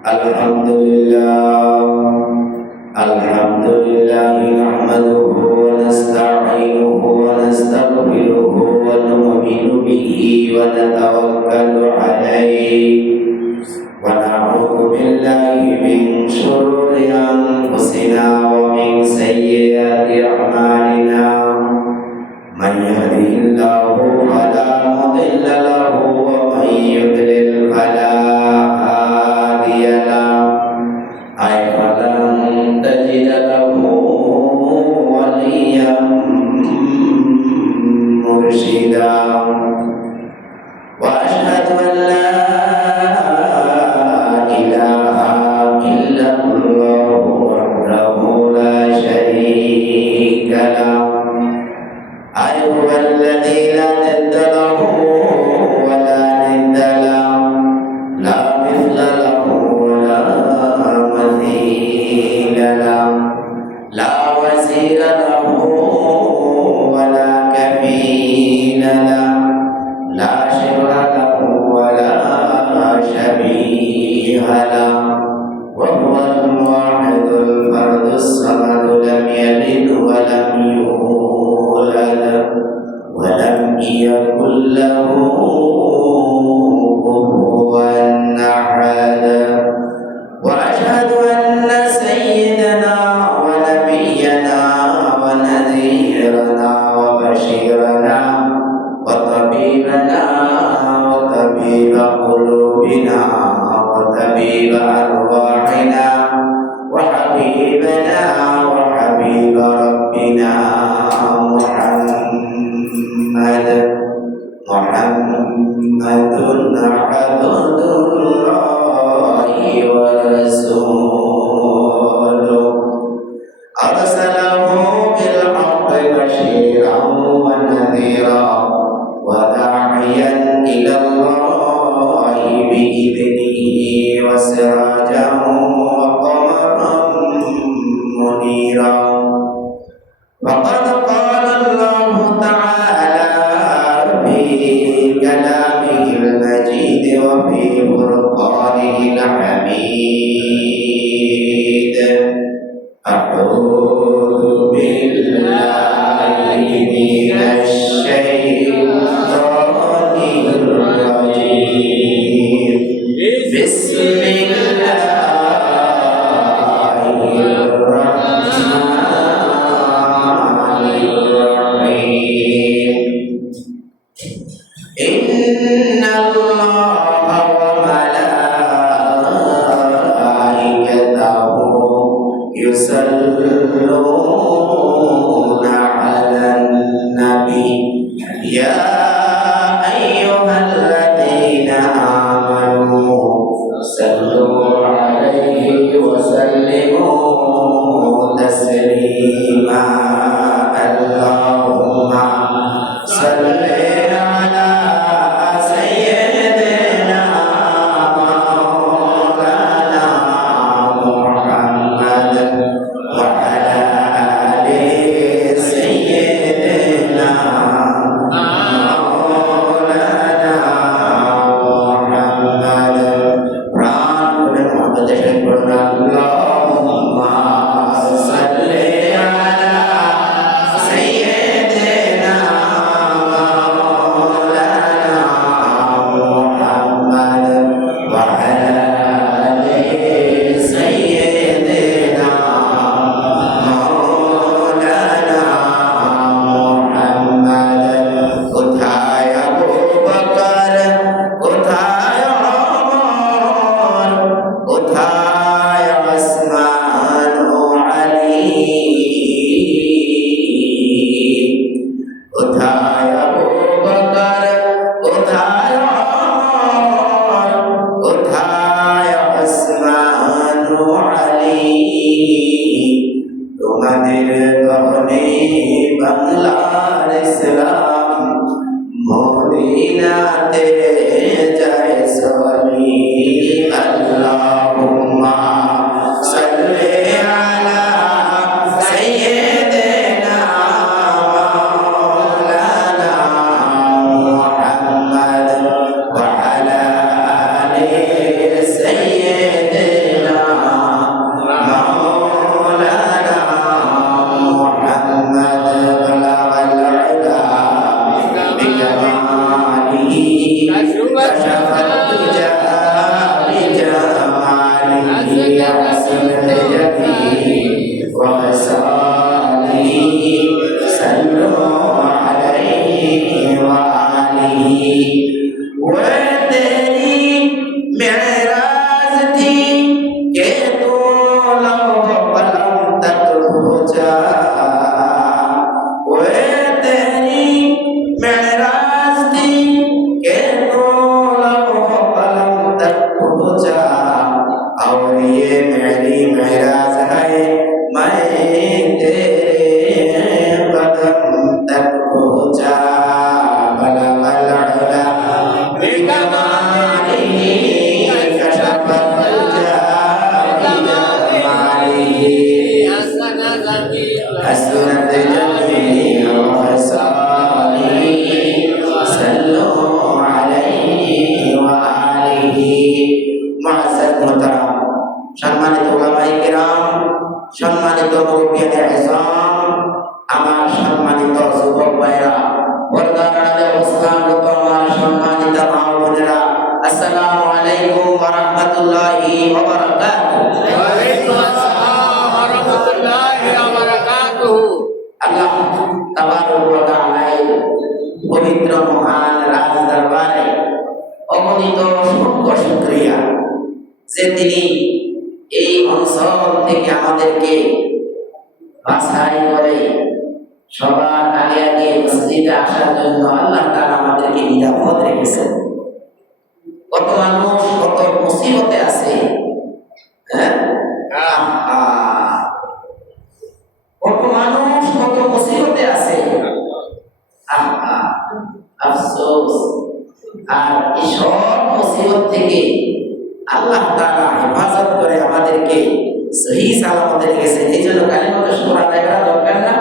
Alhamdulillah nahmaduhu wa nasta'inuhu wa nastaghfiruhu wa nu'minu bihi wa natawakkalu alayhi wa na'udzu billahi min shururi anfusina wa min sayyiati a'malina man yahdihillahu fala mudilla lahu wa man yudlil fala hadiya lahu فلن تجد له وليا مرشدا وأشهد أن لا إله إلا الله وحده لا شريك له هو الذي لا ند له ولا ند له لا مثل له ولا مثيل له لا وزير له ولا كفيل له لا شبه له ولا شبيه له وهو الواحد الفرد الصمد لم يلد ولم يولد ولم يكن له كفوا أحد وأشهد أن سيدنا ونبينا ونذيرنا وبشيرنا وطبيبنا وطبيب قلوبنا وطبيب أرواحنا وحبيبنا وحبيب ربنا محمد عبد الله ورسوله أرسله بالحق بشيرا ونذيرا وداعيا إلى الله بإذنه وسراجا وقمرا منيرا وقد قال الله تعالى في كلامه المجيد وفي فرقانه الحميد أعوذ بالله من الشيطان الرجيم بسم الله الرحمن الرحيم إن الله وملائكته يصلون على النبي يا أيها الذين آمنوا صلوا عليه وسلموا تسليما اللهم صل على سيدنا مولانا محمد وعلى آل سيدنا مولانا محمد প্রাণ করে মহব্বত শেষ করুন আল্লাহুম্মা সাল্লি আলা সাইয়্যিদিনা মাওলানা মুহাম্মদ ওয়া আলা আলি সাইয়্যিদিনা মাওলানা মুহাম্মদ কোথায় আবু বকর কোথায় ওমর কোথায় ওসমান ও আলী কোথায় আবু বকর কোথায় ওমর কোথায় ওসমান ও আলী তোমাদের গহনে বাংলার ইসলাম মদিনাতে যায় সলি আল্লাহুম্মা সাল্লি আলা সাইয়্যিদিনা মাওলানা মুহাম্মদ ওয়া আলা আলি সাইয়্যিদিনা كشف الدجى بجماله حسن الجبين وخصاله صلوا عليه وآله وتری معراج تھی کہ تو لو قلم تک پہنچا وتری معراج تھی کہ تو لو قلم تک پہنچا اور یہ میری معراج ہے میں تیرے قدم تک پہنچا بلغ العلا بكماله كشف الدجى بجماله حسنت جميع خصاله صلوا عليه وآله معزز محترم সম্মানিত উলামায়ে কিরাম সম্মানিত মুরব্বিয়ানে ইসলাম আমার সম্মানিত যুবক ভাইরা পর্দার আড়ালে অবস্থানরত আমার সম্মানিত মা ও বোনেরা আসসালামু আলাইকুম ওয়া রাহমাতুল্লাহি ওয়া বারাকাতুহু ওয়া আলাইকুম আসসালাম ওয়া রাহমাতুল্লাহি ওয়া বারাকাতুহু আল্লাহ তাবারক ওয়া তাআলা পবিত্র মহান রাজ দরবারে অগণিত শুকরিয়া যে তিনি এই অঞ্চল থেকে আমাদেরকে বাছাই করে সবার আগে আগে মসজিদে আসার জন্য আল্লাহ তাআলা আমাদেরকে নিরাপদ রেখেছেন। কত মানুষ কত মুসিবতে আছে, হ্যাঁ, কত মানুষ কত মুসিবতে আছে, আফসোস। আর এই সব মুসিবত থেকে আল্লাহ তাআলা হেফাজত করে আমাদেরকে সহি সালামতে রেখেছেন। এই জন্য কালিমাতুশ শুকর আদায় করা দরকার না?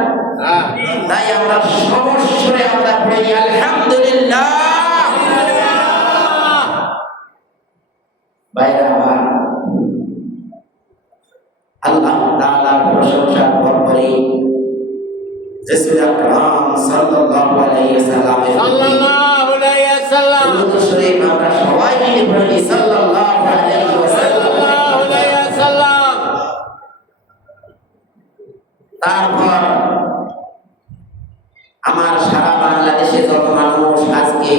তাই আমরা সমস্যরে আমরা পড়ি আলহামদুলিল্লাহ। বাইরে আমার আল্লাহ তাআলার প্রশংসা করে রাসূল আকরাম সাল্লাল্লাহু আলাইহি ওয়াসাল্লাম দুরূদ শরীফ আমরা সবাই মিলে পড়ি সাল্লাল্লাহু আলাইহি ওয়াসাল্লাম। তারপর আমার সারা বাংলাদেশে যত মানুষ আজকে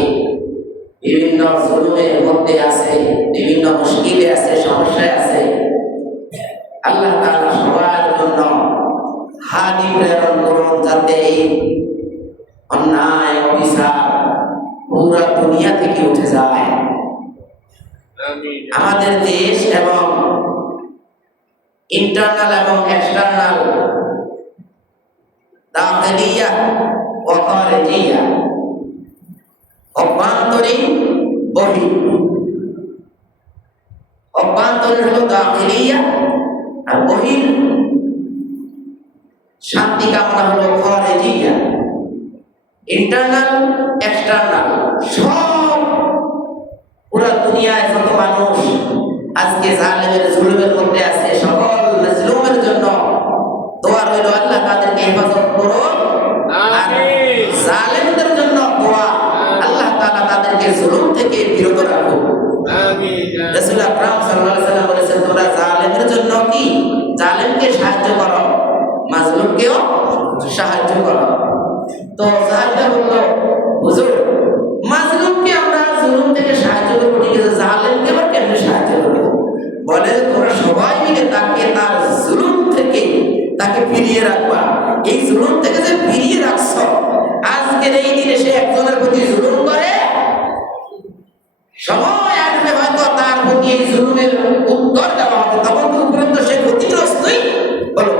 বিভিন্ন জুলুমের মধ্যে আছে, বিভিন্ন মুশকিলে আছে, সমস্যায় আছে, আল্লাহ তাআলা সবার জন্য হাদি প্রেরণ করুন যাতে এই অন্যায় অবিচার পুরো দুনিয়া থেকে উঠে যায়। আমাদের দেশ এবং ইন্টারনাল এবং এক্সটার্নাল দাখিলিয়া ও খারিজিয়া, অভ্যন্তরীণ বহির। অভ্যন্তরীণ হলো দাখিলিয়া আর বহির শান্তি কামনা হলো খারিজিয়া। ইন্টারনাল এক্সটার্নাল সব পুরো দুনিয়ায় যত মানুষ আজকে জালেমের জুলুমের মধ্যে আছে, সকল মাজলুমের জন্য দোয়া রইল আল্লাহ তাদেরকে হেফাজত করুন। আমিন। জালেমদের জন্য দোয়া আল্লাহ তাআলা তাদেরকে জুলুম থেকে বিরত রাখুন। আমিন। রাসূল আকরাম সাল্লাল্লাহু আলাইহি ওয়াসাল্লাম বলেছেন, তোমরা জালেমের জন্য কি জালেমকে সাহায্য করো, মাজলুমকেও সাহায্য করো। তো সাহায্য বলল, হুজুর মাজলুমকে আমরা জুলুম থেকে সাহায্য করব, ঠিক আছে, জালেমকে আবার কেমনে সাহায্য করব? বলে তোমরা সবাই মিলে তাকে তার জুলুম থেকে তাকে ফিরিয়ে রাখবা। এই জুলুম থেকে যে ফিরিয়ে রাখছ, আজকের এই দিনে সে একজনের প্রতি জুলুম করে, সময় আসবে হয়তো তার প্রতি এই জুলুমের উত্তর দেওয়া হবে, তখন তো পর্যন্ত সে ক্ষতিগ্রস্তই হলো।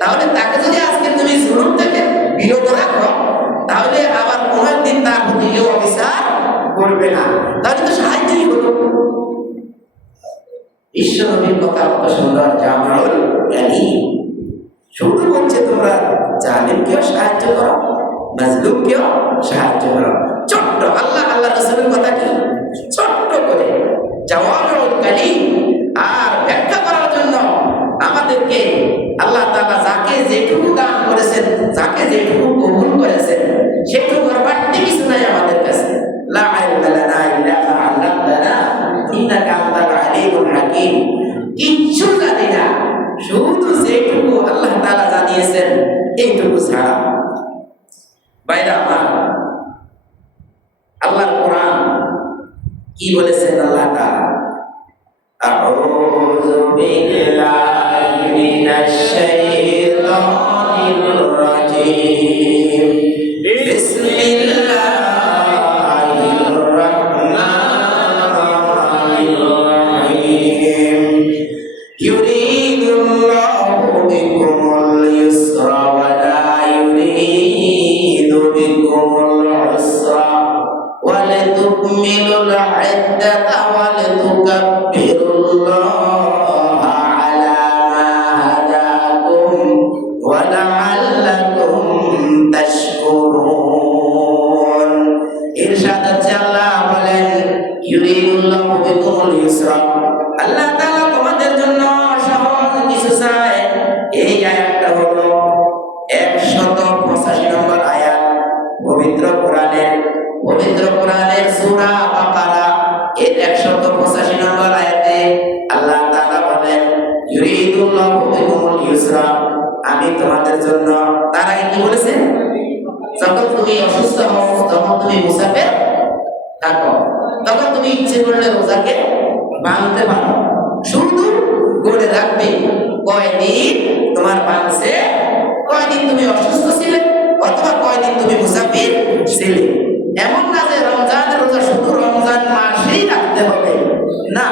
তাহলে তাকে যদি আজকে তুমি জুলুম থেকে বিরত রাখো, তাহলে আবার কোনো একদিন তার প্রতি কেউ অবিচার করবে না, তাহলে তো সাহায্যই হলো। বিশ্বনবীর কথা কত সুন্দর, জামাউল কালিম। শুধু বলছে তোমরা জালিমকেও সাহায্য করো, মাজলুমকেও সাহায্য করো। ছোট্ট আল্লাহ রাসূলের কথা কি ছোট্ট করে জাওয়ামিউল কালিম আর ব্যাখ্যা করার জন্য আমাদেরকে আল্লাহ তাআলা যাকে যেটুকু দান করেছেন, যাকে যেটুকু কবুল করেছেন, সেটুকু আর বাড়তি কিছু নাই আমাদের কাছে। লা ইলমা লানা ইল্লা মা এইটুকু ছাড়া। বাইরা আমার, আল্লাহর কোরআন কি বলেছেন আল্লাহ তাআলা? আউযু বিল্লাহি মিনাশ শাইতানির রাজীম। বিসমিল্লাহির রাহমানির রাহিম। ইউরিদুল্লাহু বিকুমুল ইউসরা ওয়া লা ইউরিদু বিকুমুল উসরা ওয়া লিতুকমিলুল ইদ্দাতা ওয়া লিতুকাব্বিরুল্লাহা আলা মা হাদাকুম ওয়া লাআল্লাকুম তাশকুরুন। ইরশাদ হচ্ছে আল্লাহ বলেন ইউরিদুল্লাহু বিকুমুল ইউসরা, আল্লাহ তাআলা তোমাদের জন্য সহজ কিছু চায়। এই আয়াতটা হলো 185 নম্বর আয়াত পবিত্র কোরআনের সূরা বাকারা এর 185 নম্বর আয়াতে আল্লাহ তাআলা বলেন ইউরিদুল্লাহু বিকুমুল ইউসরা, আমি তোমাদের জন্য। তার আগে কি বলেছেন? যখন তুমি অসুস্থ হও, যখন তুমি মুসাফির থাকো, তখন তুমি ইচ্ছে করলে রোজাকে ভাঙতে পারো, শুধু গড়ে রাখবে কয়দিন তোমার ভাঙছে, কয়দিন তুমি অসুস্থ ছিলে, অথবা কয়দিন তুমি মুসাফির ছিলে। এমন না যে রমজানের রোজা শুধু রমজান মাসেই রাখতে হবে, না,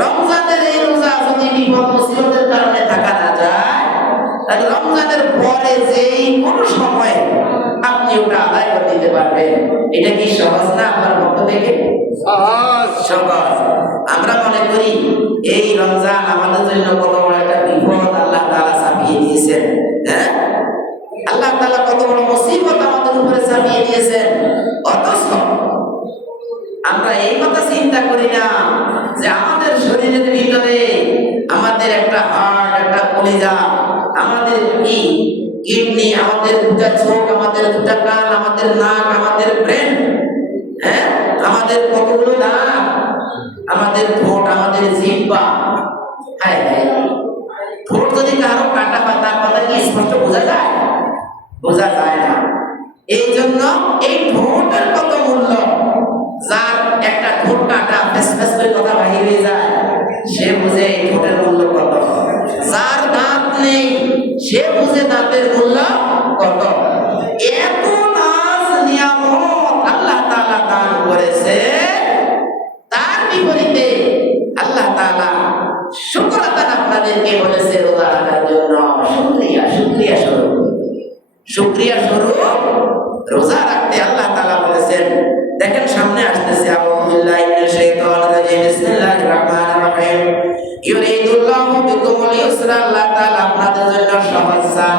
রমজানের এই রোজা যদি বিপদ মুসিবতের কারণে থাকা না যায়, তাহলে রমজানের পরে যেই কোনো সময় আপনি ওটা আদায় করে দিতে পারবেন। এটা কি সহজ না আপনার পক্ষ থেকে? সহজ। আমরা মনে করি এই রমজান আমাদের জন্য কত বড় একটা বিপদ আল্লাহ তাআলা চাপিয়ে দিয়েছেন। হ্যাঁ, আল্লাহ তাআলা কত বড় মুসিবত আমাদের উপরে চাপিয়ে দিয়েছেন, অথচ আমরা এই কথা চিন্তা করি না যে আমাদের শরীরের ভিতরে আমাদের একটা হার্ট, একটা কলিজা, আমাদের কিডনি, আমাদের দুটা চোখ, আমাদের দুটা কান, আমাদের নাক, আমাদের ব্রেন, হ্যাঁ, আমাদের কতগুলো দাঁত, আমাদের ঠোঁট, আমাদের জিহ্বা। হ্যাঁ, ঠোঁট যদি কারো কাটা হয় তার কথা কি স্পষ্ট বোঝা যায়? বোঝা যায় না। এই জন্য এই ঠোঁটের কত মূল্য, যার একটা ঠোঁট কাটা ফেস ফেস করে কথা বাহির হয়ে যায়, সে বুঝে এই ঠোঁটের মূল্য কত। যার দাঁত নেই সে বুঝে দাঁতের মূল্য কত। এত নাজ নিয়ামত আল্লাহ তাআলা দান করেছে, তার বিপরীতে আল্লাহ তাআলা শুকর আদান আপনাদেরকে বলেছে রোজা রাখার জন্য। শুকরিয়া স্বরূপ রোজা রাখতে আল্লাহ তাআলা বলেছেন। দেখেন সামনে আসতেছে আউযু বিল্লাহি মিনাশ শাইতানির রাজীম। বিসমিল্লাহির রাহমানির রাহিম। ইউরিদুল্লাহু বিকুমুল ইউসরা, আল্লাহ তাআলা আপনাদের জন্য সহজ চান।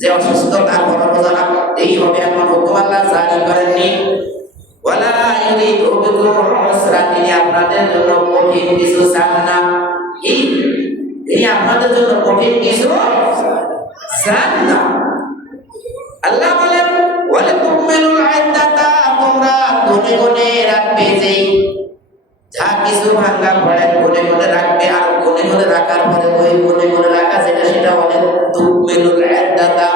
যে অসুস্থ তার বড় রোজা রাখতেই হবে এমন হুকুম আল্লাহ জারি করেননি। ওয়ালা ইউরিদু বিকুমুল উসরা, তিনি আপনাদের জন্য কঠিন কিছু চান না। তিনি আপনাদের জন্য কঠিন কিছু চান না। আল্লাহ বলেন ওয়ালা তুমিনুল ইদ্দাতা, তোমরা গুনে গুনে রাখবে, যেই যা কিছু ভাঙা পড়ে গুনে গুনে রাখবে। আর গুনে গুনে রাখার পরে ওই গুনে গুনে রাখা যেটা, সেটা বলে তুমিনুল ইদ্দাতা,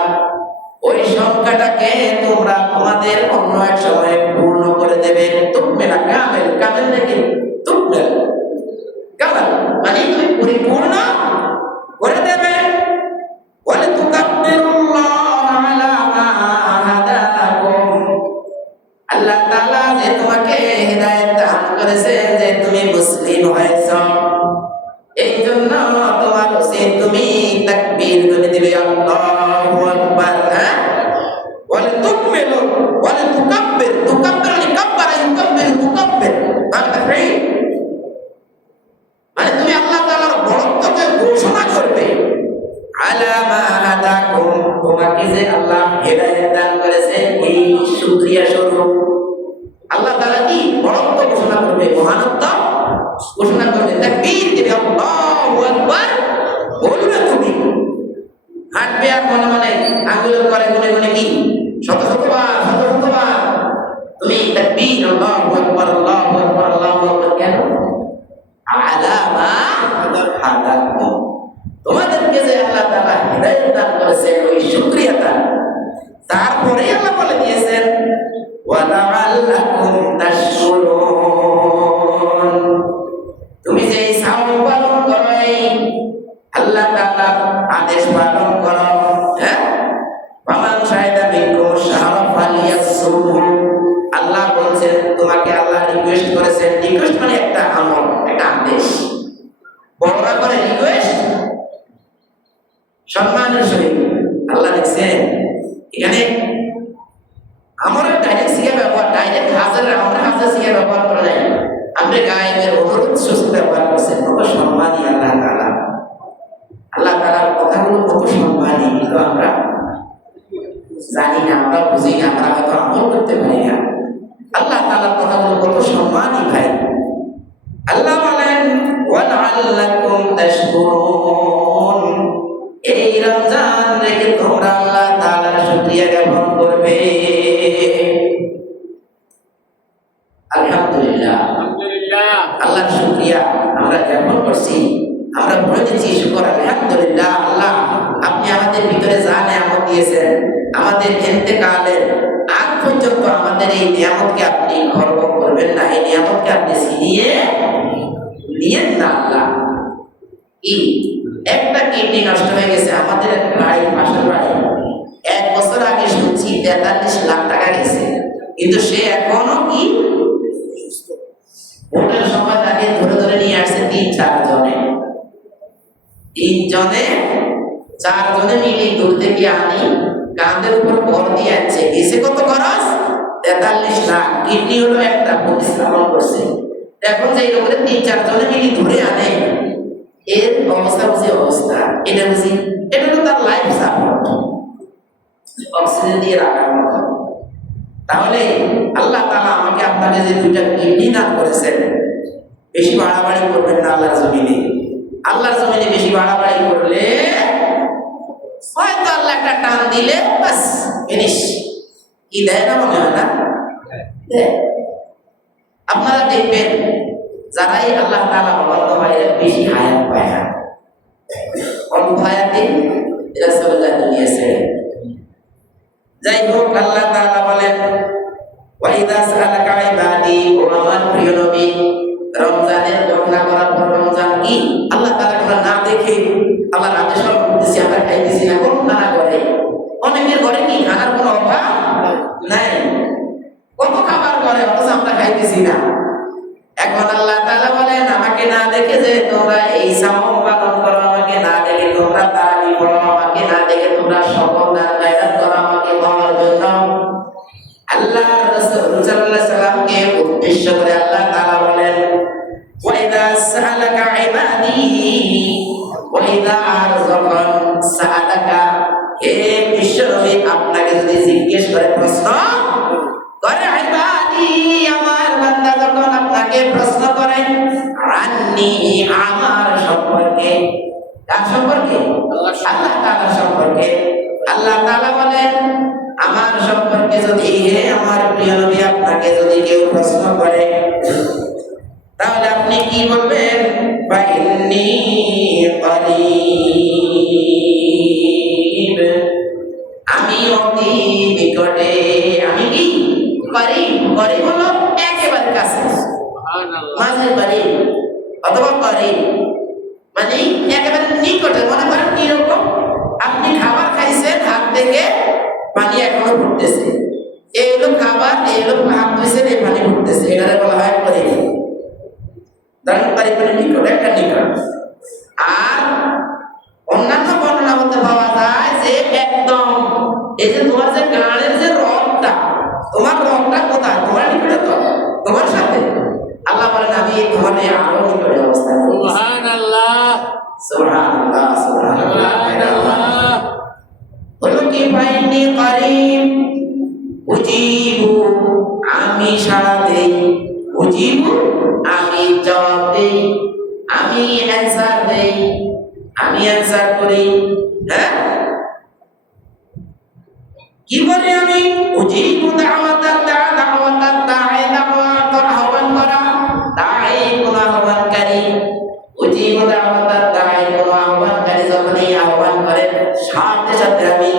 ওই সংখ্যাটাকে তোমরা তোমাদের অন্য এক সময় পূর্ণ করে দেবে। তুমিনা কামেল, কামেল নাকি তুমিল কামেল মানে তুমি পরিপূর্ণ করে দেবে। ওয়ালা তুকাব্বিরুল্লাহ আলা মা হাদাকুম, আল্লাহ তাআলা যে তোমাকে হিদায়াত দান করেছেন, যে তুমি মুসলিম হয়েছ, এই জন্য তোমার উচিত তুমি তাকবীর করে দিবে, আল্লাহু আকবার। হ্যাঁ, ওয়ালা তুকমিলু ওয়ালা তুকাব্বির, তুকাব্বির মানে কাব্বারা, ইউকাব্বির তুকাব্বির মানে তুমি আল্লাহ তাআলার বড়ত্বকে ঘোষণা করবে। আলা মা হাদাকুম, তোমাকে যে আল্লাহ হিদায়াত দান করেছে, এই শুকরিয়া স্বরূপ আল্লাহ তাআলা কি বড়ত্ব ঘোষণা করবে, মহানত্ব ঘোষণা করবে, তাকবীর দিবে, আল্লাহু আকবার বলবে। তুমি হাঁটবে আর মনে মনে আঙ্গুল করে গুনে গুনে কি শত শতবার তুমি তাকবীর, আল্লাহু আকবার আল্লাহু আকবার আল্লাহু আকবার। কেন? আলা মা হাদাকুম, তোমাদেরকে যে আল্লাহ তাআলা হিদায়াত দান করেছে, ওই শুকরিয়া তারপরে আল্লাহ বলে দিয়েছেন ওয়ালাআল্লাকুম তাশকুরুন, তুমি যে সাওম পালন করো, আল্লাহ তাআলা আদেশ পালন করো, হ্যাঁ, ফামান শাহিদা মিনকুম শাহরা ফালিয়াসুমহু, আল্লাহ বলছেন তোমাকে আল্লাহ রিকোয়েস্ট করেছেন। রিকোয়েস্ট মানে একটা আমল, একটা আদেশ, বড়রা করে রিকোয়েস্ট সম্মানের সহিত। আল্লাহ লিখছেন এখানে আমরা ডাইরেক্ট সিগা ব্যবহার, ডাইরেক্ট হাজার আমরা হাজার সিগা ব্যবহার করে নাই, আপনি গায়েবের অনুরোধ সুযোগ ব্যবহার করছেন। কত সম্মানী আল্লাহ তাআলা, আল্লাহ তাআলার কথাগুলো কত সম্মানী, কিন্তু আমরা জানি না, আমরা বুঝি না, আমরা হয়তো আমল করতে পারি না। আল্লাহ তাআলার কথাগুলো কত সম্মানী ভাই। আল্লাহ বলেন ওয়ালাআল্লাকুম তাশকুরুন, এই রমজান রেখে তোমরা আল্লাহ তাআলার শুকরিয়া জ্ঞাপন করবে। আলহামদুলিল্লাহ, আল্লাহর শুকরিয়া আমরা জ্ঞাপন করছি, আমরা বলে দিচ্ছি শুকর আলহামদুলিল্লাহ। আল্লাহ আপনি আমাদের ভিতরে যা নিয়ামত দিয়েছেন, আমাদের ইন্তেকালের আগ পর্যন্ত আমাদের এই নিয়ামতকে আপনি খর্ব করবেন না, এই নিয়ামতকে আপনি ছিনিয়ে নিয়েন না। আল্লাহ কি একটা কিডনি নষ্ট হয়ে গেছে আমাদের এক ভাই, পাশের বাড়ি, 1 বছর আগে শুনছি 43 লাখ টাকা গেছে, কিন্তু সে এখনো কি ভোটের সময় তাকে ধরে ধরে নিয়ে আসছে 3-4 জনে, 3 জনে 4 জনে মিলে দূর থেকে আনি কাঁধের উপর ভর দিয়ে আছে। গেছে কত খরচ? 43 লাখ। কিডনি হলো একটা, প্রতিস্থাপন করছে। এখন যে লোকের 3-4 জনে মিলে ধরে আনে, এর অবস্থা বুঝি অবস্থা, এটা বুঝি এটা হলো তার লাইফ সাপোর্ট, অক্সিজেন দিয়ে রাখার মতো। তাহলে আল্লাহ তাআলা আমাকে আপনাকে যে 2টা কিডনি দান করেছেন, বেশি বাড়াবাড়ি করবেন না আল্লাহর জমিনে। আল্লাহর জমিনে বেশি বাড়াবাড়ি করলে হয়তো আল্লাহ একটা টান দিলে বাস ফিনিশ। কি দেয় না, মনে হয় না? আপনারা দেখবেন যারাই আল্লাহ তাআলা বন্ধ হয় বেশি হায়াত পায় না, অল্প হায়াতে এরা চলে যায় দুনিয়া ছেড়ে। যাই হোক, আল্লাহ তাআলা বলেন ওয়াইদা সালাকা ইবাদি, ও আমার প্রিয় নবী, রমজানের ঘটনা করার পর রমজান কি আল্লাহ তাআলা আমরা না দেখে আল্লাহর আদেশ পালন করতেছি, আমরা খাইতেছি না, কোন খানা করে। অনেকের ঘরে কি খানার কোনো অভাব নাই, কত খাবার করে, অথচ আমরা খাইতেছি না। এখন আল্লাহ তাআলা বলেন আমাকে না দেখে যে তোমরা এই সাওম পালন করো, আমাকে না দেখে তোমরা তারাবি পড়ো, আমাকে না দেখে তোমরা শকর দান গায়রাত করো আমাকে পাওয়ার জন্য। আল্লাহ রাসূল সাল্লাল্লাহু আলাইহি সাল্লামকে উদ্দেশ্য করে আল্লাহ তাআলা বলেন ওয়াইদা সালাকা ইবাদি ওয়াইদা আরযাকান সাআলাকা, হে বিশ্বনবী আপনাকে যদি জিজ্ঞেস করে, প্রশ্ন করে, ইবাদি আমার বান্দা যখন আপনাকে প্রশ্ন করে, আন্নি আমার সম্পর্কে, কার সম্পর্কে? আল্লাহ তাআলা সম্পর্কে। আল্লাহ তাআলা বলেন আমার সম্পর্কে যদি, হে আমার প্রিয় নবী আপনাকে যদি কেউ প্রশ্ন করে, তাহলে আপনি কি বলবেন? ফাইন্নী করিব, আমি অতি নিকটে। আমি কি করিব? করিব হলো একেবারে কাছে, মাঝে বাড়ি, অথবা করিব মানে একেবারে নিকটে। মনে করেন কিরকম, আপনি খাবার খাইছেন, হাত থেকে পানি এখনো ফুটতেছে, এই হলো খাবার, এই হলো হাত ধুইছেন, এই পানি ফুটতেছে, এটারে বলা হয় করিব। ধরেন করিব মানে নিকট, একটা নিকট। আর অন্যান্য বর্ণনা মধ্যে পাওয়া যায় যে একদম এই যে তোমার যে গানের যে রগটা, তোমার রগটা কোথায়? তোমার নিকটে, তো তোমার সাথে। আল্লাহ বলেন আমি তোমার আরো নিকটে অবস্থান করি। সুবহানাল্লাহ, সুবহানাল্লাহ, সুবহানাল্লাহ। বলো কি ফাইন্নী করিব, উজিবু আমি সাড়া দেই, উজিবু আমি জবাব দেই, আমি অ্যানসার দেই, আমি অ্যানসার করি। হ্যাঁ, কি বলে আমি? উজিবু দাওয়াতাত দাঈ, দাওয়াতাত দাঈ, দাওয়াত আহ্বান করা, দাঈ কোন আহ্বানকারী, উজিবু দাওয়াতাত দাঈ কোন আহ্বানকারী যখন এই আহ্বান করে, সাথে সাথে আমি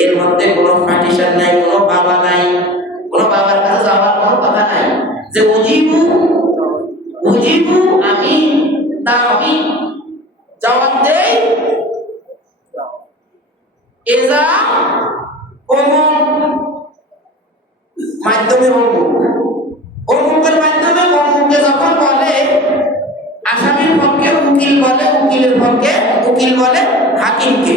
এর মধ্যে কোনো যে উজিবু উজিবু আমি জবাব দেই এজা অমুক মাধ্যমে অমুকের মাধ্যমে অমুকে যখন বলে আসামির পক্ষে উকিল বলে, উকিলের পক্ষে উকিল বলে হাকিমকে,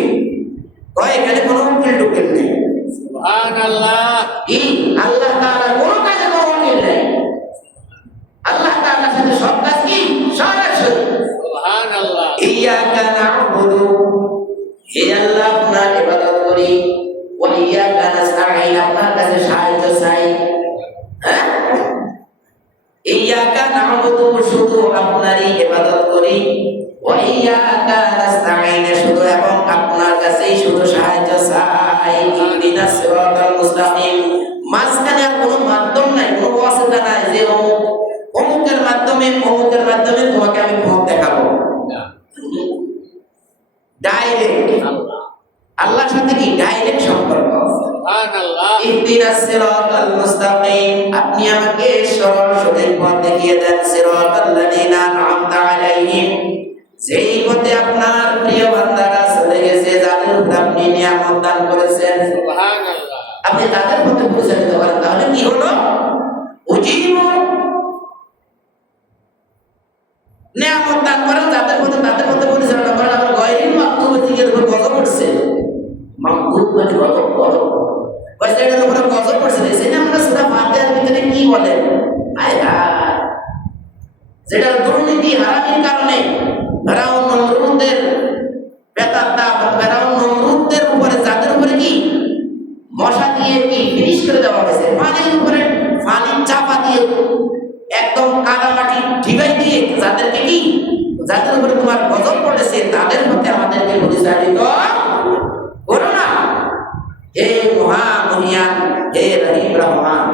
কয় এখানে কোনো উকিল টুকিল নেই। সুবহানাল্লাহ। আল্লাহ তাআলা কোনো কাজে কোনো উকিল নেই। আল্লাহ তাআলার সাথে সব কাজ কি সরাসরি। সুবহানাল্লাহ। ইয়াকা না'বুদু, হে আল্লাহ আপনার ইবাদত করি, ওয়া ইয়াকা নাস্তাঈন আপনার কাছে সাহায্য চাই। হ্যাঁ, ইয়াকা না'বুদু শুধু আপনারই ইবাদত করি, ওয়া ইয়াকা নাস্তাঈন শুধু এবং আপনার কাছেই শুধু সাহায্য চাই। ইহদিনাস সিরাতাল মুস্তাকিম, মাঝখানে আর কোনো মাধ্যম নাই, কোনো ওয়াসিতা নাই যে অমুকের মাধ্যমে তোমাকে আমি পথ দেখাবো। ডাইরেক্ট আল্লাহর সাথে কি ডাইরেক্ট সম্পর্ক। সুবহানাল্লাহ। ইহদিনাস সিরাতাল মুস্তাকিম, আপনি আমাকে সরল সঠিক পথ দেখিয়ে দেন। সিরাতাল লাযিনা আন'আমতা আলাইহিম, যেই পথে আপনার প্রিয় বান্দারা চলে গেছে, যাদের উপর আপনি নিয়ামত দান করেছেন। সুবহানাল্লাহ। আপনি তাদের পথে পৌঁছে দিতে পারেন। তাহলে কি হলো? উজিবু নিয়ামত দান করেন তাদের পথে পরিচালনা করেন। আবার গায়রিল মাগদুবি দিকের উপর গজব পড়ছে। মাগদুব মানে গজব কয়টা এর উপর গজব পড়ছে। এই যে আমরা সূরা ফাতিহার ভিতরে কি বলে, যেটা দুর্নীতি হারামির কারণে ফেরাউন নমরুদের উপরে যাদের উপরে কি মশা দিয়ে কি ফিনিশ করে দেওয়া হয়েছে, পানির উপরে পানি চাপা দিয়ে একদম কাদা মাটি ঢিবাই দিয়ে যাদের উপরে তোমার গজব পড়েছে তাদের মধ্যে আমাদেরকে পরিচালিত করো না। হে মহামহিয়ান, হে রহিম রহমান।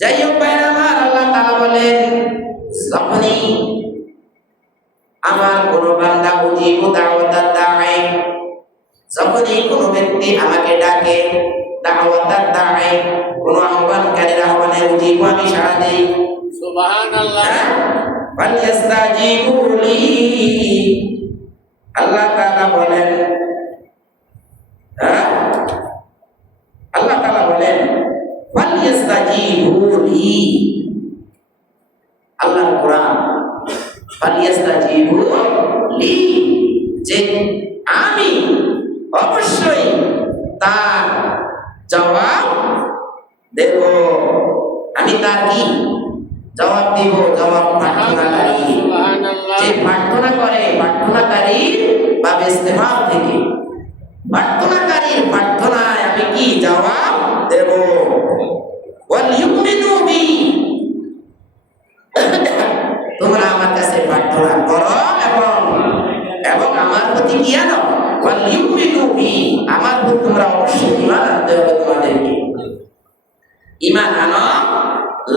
যাই হোক ভাইরা আমার, আল্লাহ তাআলা বলেন যখনই আমার কোন বান্দা উজিবু দাওয়াতাদ দাঈ, যখনই কোন ব্যক্তি আমাকে ডাকে, দাওয়াতাদ দাঈ কোন আহ্বানকারীর আহ্বানে উজিবু আমি সাড়া দেই। সুবহানাল্লাহ। ফালইস্তাজিবু লি, আল্লাহ তাআলা বলেন, আল্লাহ তাআলা বলেন ফালইস্তাজিবু লি, আল্লাহর কোরআন, ফালইস্তাজিবু লি, যে আমি অবশ্যই তার জবাব দেব। আমি তার কি জবাব দিব? জবাব প্রার্থনাকারী, যে প্রার্থনা করে, প্রার্থনাকারী বা ইস্তেমাল থেকে প্রার্থনাকারীর প্রার্থনায় আমি কি জবাব দেব। ওয়াল ইউমিনু বি, তোমরা আমার কাছে প্রার্থনা করো এবং আমার প্রতি কি আনো, ওয়াল ইউমিনু বি, আমার প্রতি তোমরা অবশ্যই ঈমান আনতে হবে। তোমাদেরকে ঈমান আনো,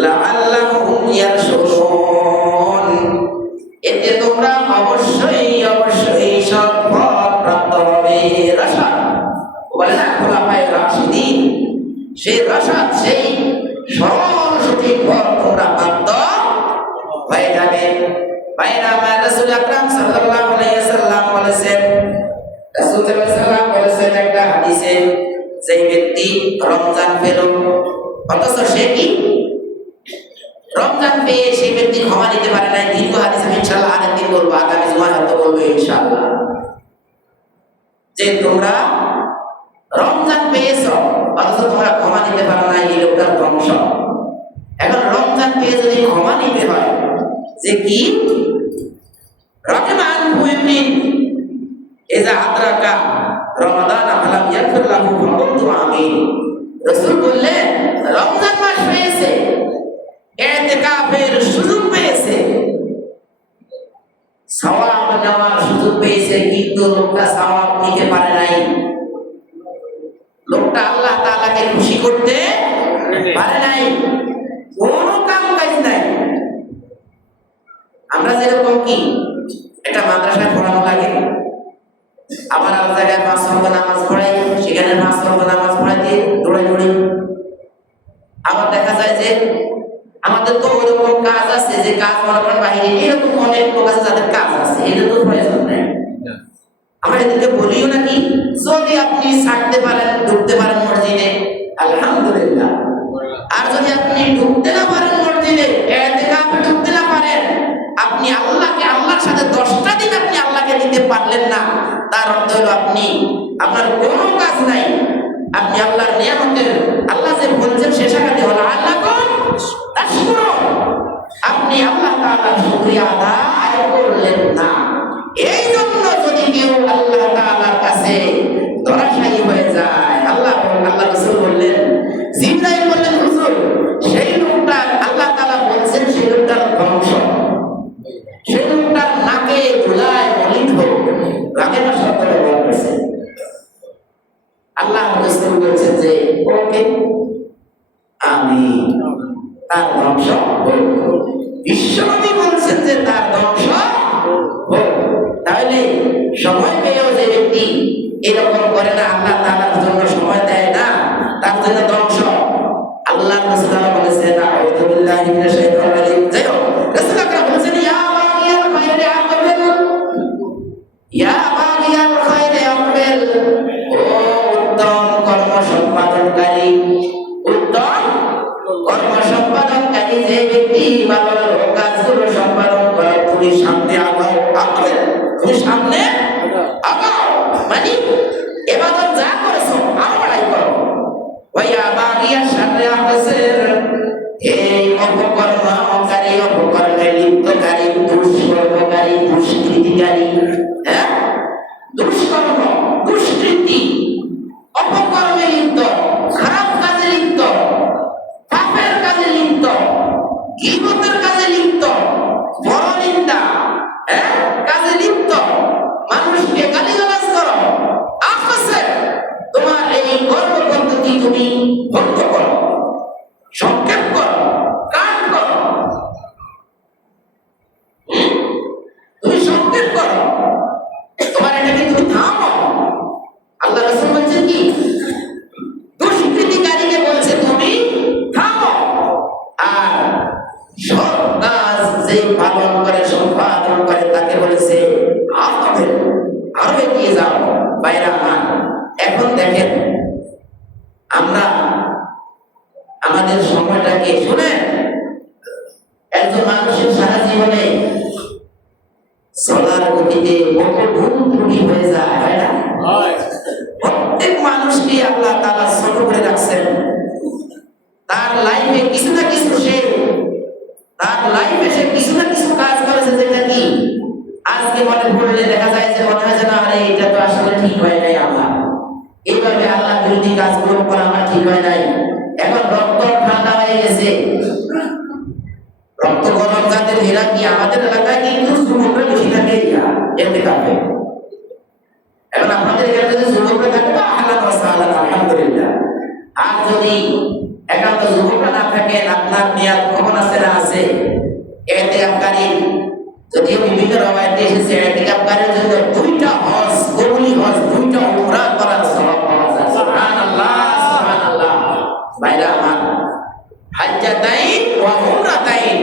লাআল্লাহুম ইয়ারশুদুন, এতে তোমরা অবশ্যই সৎপথ প্রাপ্ত হবে। রাশাদ বলে না খোলাফায়ে রাশিদিন, সেই রাশাদ, সেই সরল সঠিক পথ তোমরা প্রাপ্ত হয়ে যাবে। ভাইরা আমার, রাসূল আকরাম সাল্লাল্লাহু আলাইহি ওয়াসাল্লাম বলেছেন, রাসূল সাল্লাল্লাহু আলাইহি ওয়াসাল্লাম বলেছেন একটা হাদিসে, যে ব্যক্তি রমজান পেল অথচ সে কি রমজান পেয়ে সেই ব্যক্তি ক্ষমা নিতে পারে নাই। দীর্ঘ হাদিস আমি ইনশাআল্লাহ আরেকদিন বলবো, আগামী জুমায় হয়তো বলবো ইনশাআল্লাহ, যে তোমরা রমজান পেয়েছ অথচ তোমরা ক্ষমা নিতে পারো না, এই লোকটার ধ্বংস। এখন রমজান পেয়ে যদি ক্ষমা নিতে হয়, যে কি রাকিমান মুমিন ইজা আদরাকা রমাদান ফালাম ইয়াগফির লাহু ফাকুলতু আমিন। রাসূল বললেন রমজান মাস পেয়েছে, ইতিকাফের সুযোগ পেয়েছে, সওয়াব নেওয়ার সুযোগ পেয়েছে, কিন্তু লোকটা সওয়াব নিতে পারে নাই। লোকটা আল্লাহ তাআলাকে খুশি করতে পারে নাই, কোনো কাম কাজ নাই। আমরা যেরকম কি একটা মাদ্রাসায় পড়ানো লাগে, আবার আলাদা জায়গায় 5 ওয়াক্ত নামাজ পড়াই, সেখানে 5 ওয়াক্ত নামাজ পড়াইতে দৌড়াই। আবার দেখা যায় যে আমাদের তো ওইরকম কাজ আছে যে কাজ মনে করেন বাহিরে, এরকম অনেক লোক আছে যাদের কাজ আছে, এটা তো প্রয়োজন নেই। আমরা এদেরকে বলিও নাকি যদি আপনি ছাড়তে পারেন, ঢুকতে পারেন মসজিদে, আলহামদুলিল্লাহ। আর যদি আপনি ঢুকতে না পারেন মসজিদে, ইতিকাফে ঢুকতে না পারেন, আপনি আল্লাহর সাথে 10টা দিন আপনি আল্লাহকে দিতে পারলেন না, তার অর্থ হলো আপনার কোনো কাজ নাই। আপনি আল্লাহর নিয়ামতের, আল্লাহ যে বলছেন সে শাখাতে হলো আল্লাহকুম তাশকুরুন, আপনি আল্লাহ তাআলার শুকরিয়া আদায় করলেন না। এই জন্য যদি কেউ আল্লাহ তাআলার কাছে ধরাশায়ী হয়ে যায়, আল্লাহ রাসূল বললেন, জিবরাইল বললেন, হুজুর সেই লোকটা আল্লাহ তাআলা বলছেন সেই লোকটার ধ্বংস, সেই লোকটার নাকে ধুলায় মলিন হোক, রাগের শব্দ ব্যবহার করেছে। আল্লাহ রাসূল বলছেন যে ওকে আমি তার ধ্বংস হোক, বিশ্বনবী বলছেন যে তার ধ্বংস হোক। তাহলে সময় পেয়েও যে ব্যক্তি এরকম করে না, আল্লাহ তাআলার জন্য সময় দেয় না, তার জন্য ধ্বংস। আল্লাহ রাসূল বলেছেন, আউযু বিল্লাহি মিনাশ শাইতানির রাজিম, যাই হোক রাসূল আকরাম বলেছেন, ইয়া বাগিয়াল খায়রি আকবিল, ইয়া বাগিয়াল খায়রি আকবিল, ও উত্তম কর্ম সম্পাদনকারী, উত্তম কর্ম সম্পাদনকারী যে ব্যক্তি ভালো কাজগুলো সম্পাদন করে, তুমি সামনে আগাও, আকবিল, তুমি সামনে আগাও, মানে ইবাদত যা করেছো আরো বাড়াই করো। ওয়া বাগিয়া শাররি আকসির, এই অপকর্মকারী, অপকর্মে লিপ্তকারী, দুষ্কর্মকারী, দুষ্কৃতিকারী, হ্যাঁ দুষ্কর্ম, দুষ্কৃতি, অপকর্মে লিপ্ত, খারাপ কাজে লিপ্ত, পাপের কাজে লিপ্ত, গীবতের কাজে লিপ্ত, পরনিন্দা কাজে লিপ্ত, মানুষকে গালিগালাজ করো, আকসির, তোমার এই কর্ম পদ্ধতি তুমি বন্ধ করো, সংক্ষেপ করো, কাট করো, তুমি সংক্ষেপ করো, তোমার এটাকে তুমি থামো। আল্লাহ রাসূল বলছেন কি, দুষ্কৃতিকারীকে বলছে তুমি থামো। আর সৎ কাজ যে পালন করে, সম্পাদন করে, তাকে বলেছে আরো এগিয়ে যাও। বাইরা আমার, এখন দেখেন আমরা আমাদের সময়টাকে শুনেন, একজন মানুষের সারা জীবনে চলার গতিতে কত ভুল ত্রুটি হয়ে যায়, হয় না? প্রত্যেক মানুষকে আল্লাহ তাআলা ছোট করে রাখছেন। তার লাইফে কিছু না কিছু সে কিছু না কিছু কাজ করেছে, যেটা কি আজকে মনে পড়লে দেখা যায় যে মনে হয় যে না, আরে এটা তো আসলে ঠিক হয় নাই, আল্লাহ এইভাবে আল্লাহ বিরোধী কাজগুলো করা আমার ঠিক হয় নাই। এখন রক্ত ঠান্ডা হয়ে গেছে, রক্ত গরম যাদের, এরা কি আমাদের এলাকায় কিন্তু যুবকরা বেশি থাকে ইতিকাফে। এখন আপনাদের এখানে যদি যুবকরা থাকে তো আলহামদুলিল্লাহ, আর যদি একান্ত যুবকরা না থাকেন, আপনার মেয়াদ কখন আছে না আছে, ইতিকাফকারী, যদিও বিভিন্ন রওয়ায়াতে এসেছে ইতিকাফকারীর জন্য 2টা হজ, কবুলি হজ, 2টা উমরা করার সওয়াব পাওয়া যায়। সুবহানাল্লাহ, সুবহানাল্লাহ। ভাইরা আমার, হাজ্জাতাইন ওয়া উমরাতাইন,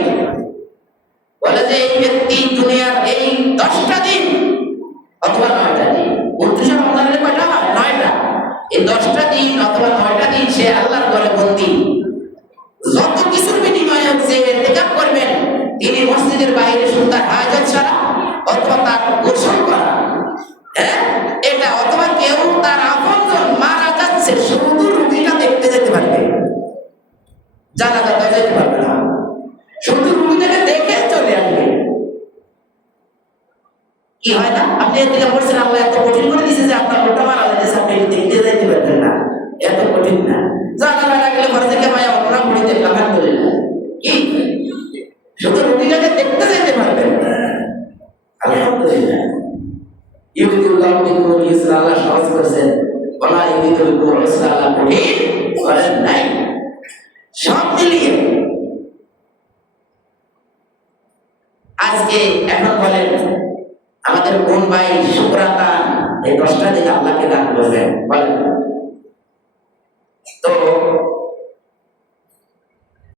বলে যে এই ব্যক্তি দুনিয়ার এই 10টা দিন অথবা 9টা দিন, 29 রমজানের কয়টা হয়? 9টা। এই 10টা দিন অথবা 9টা দিন সে আল্লাহর ঘরে বন্দী। যত কিছুর বিনিময়ে হচ্ছে ইতিকাফ করবেন, তিনি মসজিদের বাইরে সুন্দর হাজত ছাড়া অথবা তার গোসল করা, এটা, অথবা কেউ তার আপনজন মারা যাচ্ছে, শুধু রোগীটা দেখতে যেতে পারবে, জানাজাতে যেতে পারবে না, শুধু রোগীটাকে দেখে চলে আসবে। কি হয় না, আপনি এদিকে বলছেন আল্লাহ এত কঠিন করে দিয়েছে যে আপনার লোকটা মারা যাচ্ছে, আপনি দেখতে যেতে পারবেন না, এত কঠিন না। জানা না গেলে ঘরে থেকে মায়া অন্যরা পড়ে দেন, আলহামদুলিল্লাহ। কি শুধু রোগীটাকে দেখতে যেতে পারবেন, আলহামদুলিল্লাহ। ইউরিদুল্লাহ বিকুল ইসরা, আল্লাহ সহজ করেছেন, ওয়ালা ইউরিদুল উসরা, আল্লাহ কঠিন করেন নাই। সব মিলিয়ে আজকে এখন বলেন আমাদের কোন ভাই শুকরাতা এই 10টা দিন আল্লাহকে দান করবেন, বলেন